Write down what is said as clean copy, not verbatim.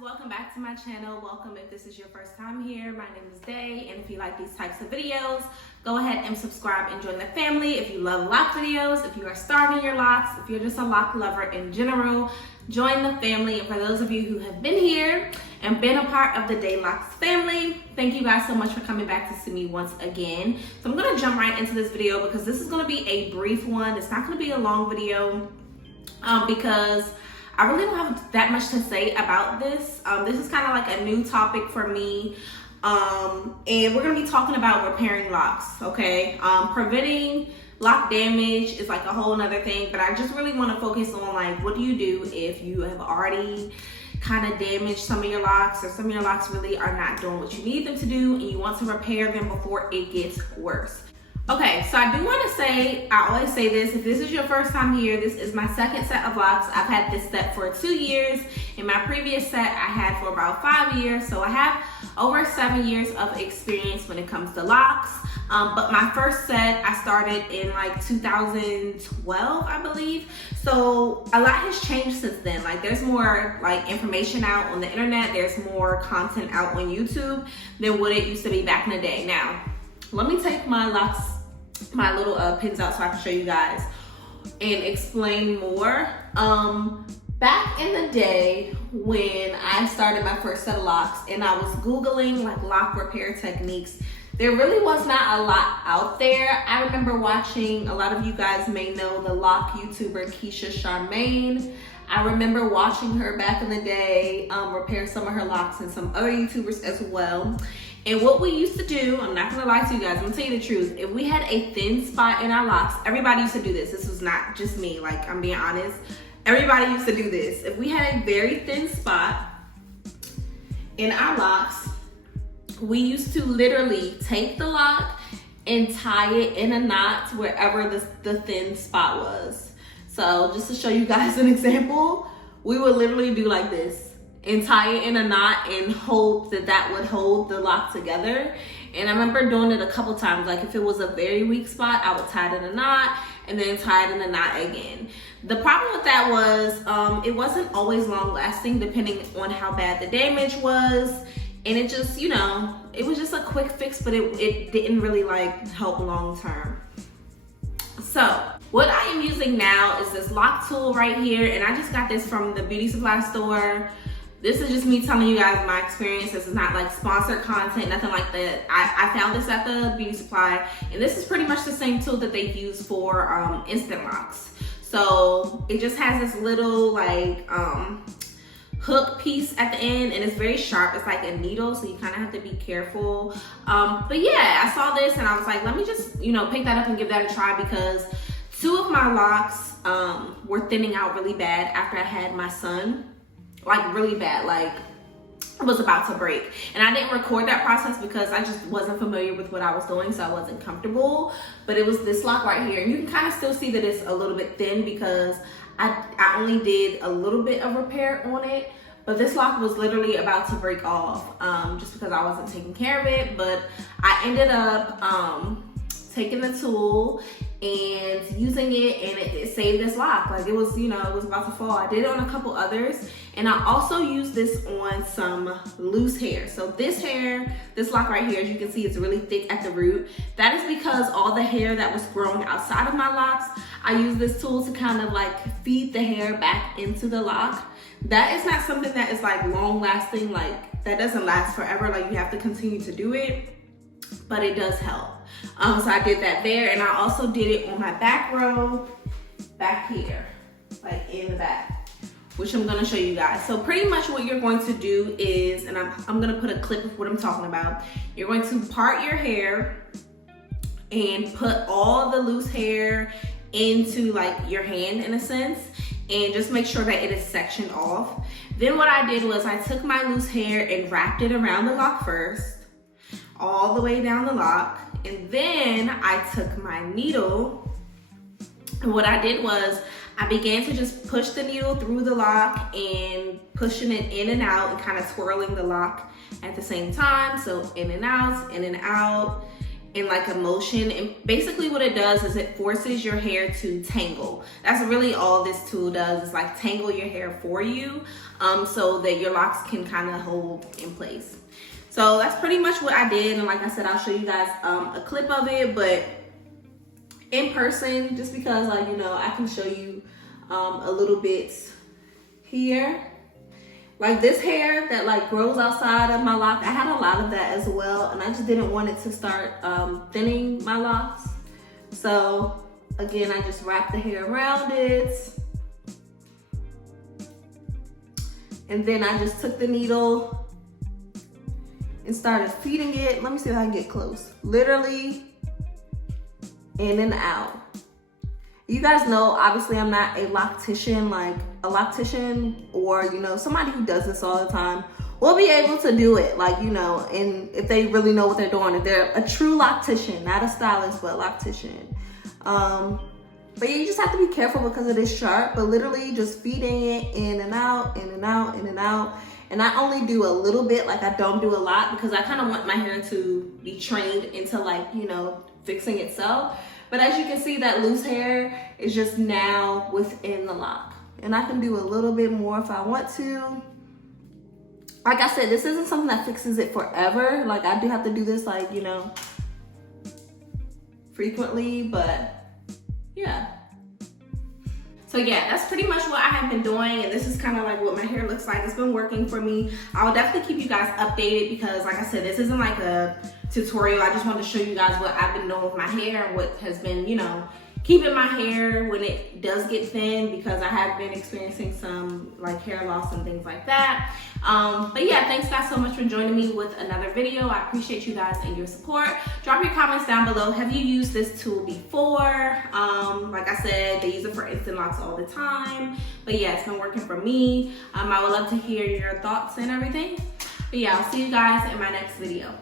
welcome back to my channel. Welcome if this is your first time here. My name is Day, and if you like these types of videos, go ahead and subscribe and join the family. If you love lock videos, if you are starting your locks, if you're just a lock lover in general, join the family. And for those of you who have been here and been a part of the Day LOCS family, thank you guys so much for coming back to see me once again. So I'm gonna jump right into this video because this is gonna be a brief one. It's not gonna be a long video because I really don't have that much to say about this. This is kind of like a new topic for me. And we're gonna be talking about repairing locks, okay? Preventing lock damage is like a whole nother thing, but I just really wanna focus on like, what do you do if you have already kind of damaged some of your locks, or some of your locks really are not doing what you need them to do and you want to repair them before it gets worse. Okay, so I do want to say, I always say this, if this is your first time here, this is my second set of locks. I've had this set for 2 years. In my previous set, I had for about 5 years. So I have over 7 years of experience when it comes to locks. But my first set, I started in like 2012, I believe. So a lot has changed since then. Like there's more like information out on the internet. There's more content out on YouTube than what it used to be back in the day. Now, let me take my locks, my little pins out so I can show you guys and explain more. Back in the day when I started my first set of locks and I was Googling like lock repair techniques, there really was not a lot out there. I remember watching, a lot of you guys may know the lock YouTuber Keisha Charmaine. I remember watching her back in the day repair some of her locks and some other YouTubers as well. And what we used to do, I'm not gonna lie to you guys, I'm gonna tell you the truth. If we had a thin spot in our locks, everybody used to do this. This was not just me, like I'm being honest. Everybody used to do this. If we had a very thin spot in our locks, we used to literally take the lock and tie it in a knot wherever the thin spot was. So just to show you guys an example, we would literally do like this and tie it in a knot and hope that that would hold the lock together. And I remember doing it a couple times. Like if it was a very weak spot, I would tie it in a knot and then tie it in a knot again. The problem with that was it wasn't always long lasting depending on how bad the damage was. And it just, you know, it was just a quick fix, but it didn't really like help long term. So what I am using now is this lock tool right here. And I just got this from the beauty supply store. This is just me telling you guys my experience. This is not like sponsored content, nothing like that. I found this at the beauty supply, and this is pretty much the same tool that they use for instant locks. So it just has this little like hook piece at the end, and it's very sharp. It's like a needle, so you kind of have to be careful. But yeah, I saw this and I was like, let me just, you know, pick that up and give that a try, because 2 of my locks were thinning out really bad after I had my son. Like really bad, like it was about to break. And I didn't record that process because I just wasn't familiar with what I was doing, so I wasn't comfortable. But it was this lock right here, and you can kind of still see that it's a little bit thin because I only did a little bit of repair on it. But this lock was literally about to break off just because I wasn't taking care of it. But I ended up taking the tool and using it, and it saved this lock. Like it was, you know, it was about to fall. I did it on a couple others, and I also used this on some loose hair. So this hair, this lock right here, as you can see, it's really thick at the root. That is because all the hair that was growing outside of my locks, I used this tool to kind of like feed the hair back into the lock. That is not something that is like long lasting, like that doesn't last forever. Like you have to continue to do it, but it does help. So I did that there, and I also did it on my back row back here, like in the back, which I'm gonna show you guys. So pretty much what you're going to do is, and I'm gonna put a clip of what I'm talking about. You're going to part your hair and put all the loose hair into like your hand in a sense, and just make sure that it is sectioned off. Then what I did was I took my loose hair and wrapped it around the lock first, all the way down the lock. And then I took my needle, and what I did was I began to just push the needle through the lock and pushing it in and out and kind of twirling the lock at the same time. So in and out, in like a motion, and basically what it does is it forces your hair to tangle. That's really all this tool does, is like tangle your hair for you, so that your locks can kind of hold in place. So that's pretty much what I did, and like I said, I'll show you guys a clip of it, but in person, just because, like, you know, I can show you a little bit here. Like this hair that like grows outside of my lock, I had a lot of that as well, and I just didn't want it to start thinning my locks. So again, I just wrapped the hair around it, and then I just took the needle and started feeding it. Let me see if I can get close. Literally in and out. You guys know, obviously I'm not a loctician. Like a loctician, or, you know, somebody who does this all the time will be able to do it, like, you know, and if they really know what they're doing, if they're a true loctician, not a stylist, but loctician. But yeah, you just have to be careful because it is sharp, but literally just feeding it in and out, in and out, in and out. And I only do a little bit, like I don't do a lot, because I kind of want my hair to be trained into, like, you know, fixing itself. But as you can see, that loose hair is just now within the lock. And I can do a little bit more if I want to. Like I said, this isn't something that fixes it forever. Like I do have to do this, like, you know, frequently, but yeah. So yeah, that's pretty much what I have been doing, and this is kind of like what my hair looks like. It's been working for me. I will definitely keep you guys updated because, like I said, this isn't like a tutorial. I just wanted to show you guys what I've been doing with my hair and what has been, you know, keeping my hair when it does get thin, because I have been experiencing some like hair loss and things like that. But yeah, thanks guys so much for joining me with another video. I appreciate you guys and your support. Drop your comments down below. Have you used this tool before? Like I said, they use it for instant locks all the time. But yeah, it's been working for me. I would love to hear your thoughts and everything. But yeah, I'll see you guys in my next video.